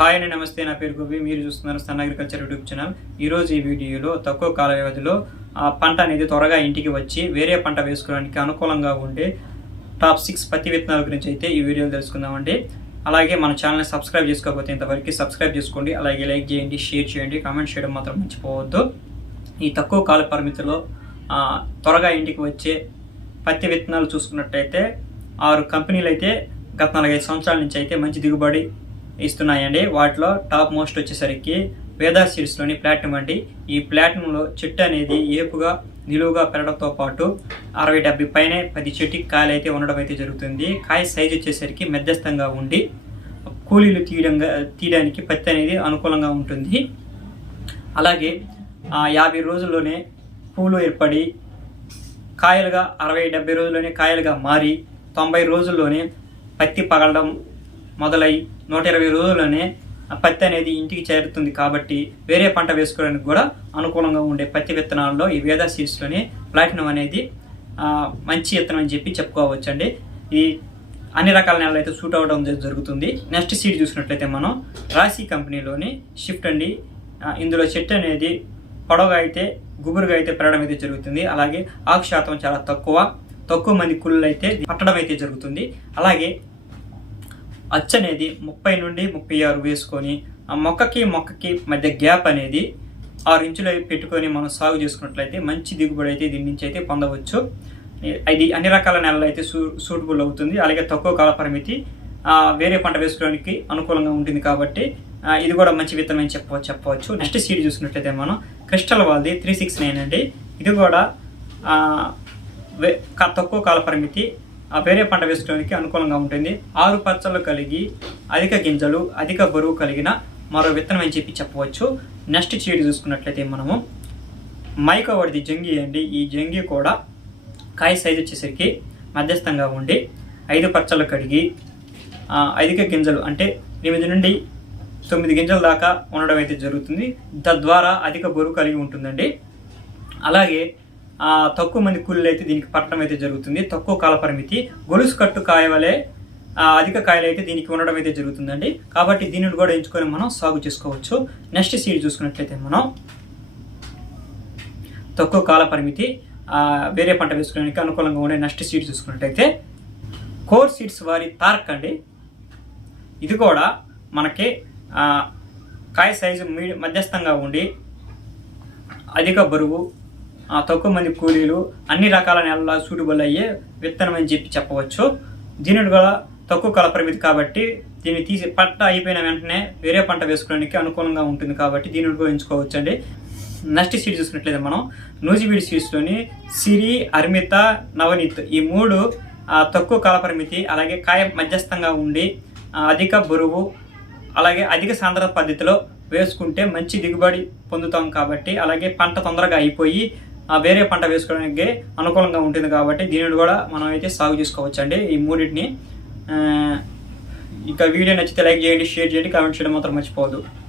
Hi అండి నమస్తే నా పేరు గోపి. మీరు చూస్తున్నారు సన్ అగ్రికల్చర్ యూట్యూబ్ ఛానల్. ఈరోజు ఈ వీడియోలో తక్కువ కాల వ్యవధిలో ఆ పంట అనేది త్వరగా ఇంటికి వచ్చి వేరే పంట వేసుకోవడానికి అనుకూలంగా ఉండే టాప్ సిక్స్ పత్తి విత్తనాల గురించి అయితే ఈ వీడియోలో తెలుసుకుందామండి. అలాగే మన ఛానల్ని సబ్స్క్రైబ్ చేసుకోకపోతే ఇంతవరకు సబ్స్క్రైబ్ చేసుకోండి. అలాగే లైక్ చేయండి షేర్ చేయండి. కామెంట్ చేయడం మాత్రం మర్చిపోవద్దు. ఈ తక్కువ కాల పరిమితిలో త్వరగా ఇంటికి వచ్చే పత్తి విత్తనాలు చూసుకున్నట్టయితే ఆరు కంపెనీలు అయితే గత నాలుగైదు సంవత్సరాల నుంచి అయితే మంచి దిగుబడి ఇస్తున్నాయండి. వాటిలో టాప్ మోస్ట్ వచ్చేసరికి వేదా సిరీస్లోని ప్లాటినం అండి. ఈ ప్లాటినంలో చెట్టు అనేది ఏపుగా నిలువుగా పెరగడంతో పాటు అరవై డెబ్బై పైనే పది చెట్టుకి కాయలు అయితే ఉండడం అయితే జరుగుతుంది. కాయ సైజ్ వచ్చేసరికి మధ్యస్థంగా ఉండి కూలీలు తీయడంగా తీయడానికి పత్తి అనేది అనుకూలంగా ఉంటుంది. అలాగే యాభై రోజుల్లోనే పూలు ఏర్పడి కాయలుగా అరవై డెబ్బై రోజుల్లోనే కాయలుగా మారి తొంభై రోజుల్లోనే పత్తి పగలడం మొదలై నూట ఇరవై రోజుల్లోనే పత్తి అనేది ఇంటికి చేరుతుంది కాబట్టి వేరే పంట వేసుకోవడానికి కూడా అనుకూలంగా ఉండే పత్తి విత్తనాల్లో ఈ వేదా సీడ్స్లోని ప్లాటినం అనేది మంచి విత్తనం అని చెప్పి చెప్పుకోవచ్చండి. ఈ అన్ని రకాల నెలలు అయితే సూట్ అవ్వడం జరుగుతుంది. నెక్స్ట్ సీడ్ చూసినట్లయితే మనం రాశి కంపెనీలోని షిఫ్ట్ అండి. ఇందులో చెట్టు అనేది పొడవుగా అయితే గుబురుగా అయితే పెరగడం అయితే జరుగుతుంది. అలాగే ఆకు శాతం చాలా తక్కువ తక్కువ మంది కుళ్ళు అయితే పట్టడం అయితే జరుగుతుంది. అలాగే అచ్చు అనేది ముప్పై నుండి ముప్పై ఆరు వేసుకొని ఆ మొక్కకి మొక్కకి మధ్య గ్యాప్ అనేది ఆరు ఇంచులు పెట్టుకొని మనం సాగు చేసుకున్నట్లయితే మంచి దిగుబడి అయితే దీని నుంచి అయితే పొందవచ్చు. ఇది అన్ని రకాల నెలలు అయితే సూ సూటబుల్ అవుతుంది. అలాగే తక్కువ కాల పరిమితి వేరే పంట వేసుకోవడానికి అనుకూలంగా ఉంటుంది కాబట్టి ఇది కూడా మంచి విత్తనం అని చెప్పవచ్చు చెప్పవచ్చు. నెక్స్ట్ సీడ్ చూసుకున్నట్లయితే మనం క్రిస్టల్ వాళ్ళది త్రీ సిక్స్ నైన్ అండి. ఇది కూడా తక్కువ కాల పరిమితి వేరే పంట వేసుకోవడానికి అనుకూలంగా ఉంటుంది. ఆరు పచ్చలు కలిగి అధిక గింజలు అధిక బరువు కలిగిన మరో విత్తనం అని చెప్పి చెప్పవచ్చు. నెక్స్ట్ చీడి చూసుకున్నట్లయితే మనము మైకా వాడిది జంగి అండి. ఈ జంగి కూడా కాయ సైజ్ వచ్చేసరికి మధ్యస్థంగా ఉండి ఐదు పచ్చలు కడిగి ఐదుక అధిక గింజలు అంటే ఎనిమిది నుండి తొమ్మిది గింజల దాకా ఉండడం అయితే జరుగుతుంది. తద్వారా అధిక బరువు కలిగి ఉంటుందండి. అలాగే తక్కువ మంది కూలీలు అయితే దీనికి పట్టడం అయితే జరుగుతుంది. తక్కువ కాల పరిమితి. గొలుసు కట్టు కాయ వలె అధిక కాయలు అయితే దీనికి ఉండడం అయితే జరుగుతుందండి. కాబట్టి దీనిని కూడా ఎంచుకొని మనం సాగు చేసుకోవచ్చు. నెక్స్ట్ సీడ్ చూసుకున్నట్లయితే మనం తక్కువ కాల పరిమితి వేరే పంట వేసుకోవడానికి అనుకూలంగా ఉండే నెక్స్ట్ సీడ్ చూసుకున్నట్టయితే కోర్ సీడ్స్ వారి తార్క్ అండి. ఇది కూడా మనకి కాయ సైజు మీడి మధ్యస్థంగా ఉండి అధిక బరువు తక్కువ మంది కూలీలు అన్ని రకాల నెలల సూటబుల్ అయ్యే విత్తనం అని చెప్పి చెప్పవచ్చు. దీనిని కూడా తక్కువ కాల పరిమితి కాబట్టి దీన్ని తీసి పంట అయిపోయిన వెంటనే వేరే పంట వేసుకోవడానికి అనుకూలంగా ఉంటుంది కాబట్టి దీనిని కూడా ఎంచుకోవచ్చు అండి నెక్స్ట్ సీడ్ చూసుకున్నట్లయితే మనం నూజివీడి సీడ్స్లోని సిరి అర్మిత నవనీత్ ఈ మూడు తక్కువ కాల పరిమితి అలాగే కాయ మధ్యస్థంగా ఉండి అధిక బరువు అలాగే అధిక సాంద్రత పద్ధతిలో వేసుకుంటే మంచి దిగుబడి పొందుతాం కాబట్టి అలాగే పంట తొందరగా అయిపోయి వేరే పంట వేసుకోవడానికి అనుకూలంగా ఉంటుంది కాబట్టి దీనిని కూడా మనం అయితే సాగు చేసుకోవచ్చండి ఈ మూడింటిని. ఇంకా వీడియో నచ్చితే లైక్ చేయండి షేర్ చేయండి కామెంట్ చేయడం మాత్రం మర్చిపోవద్దు.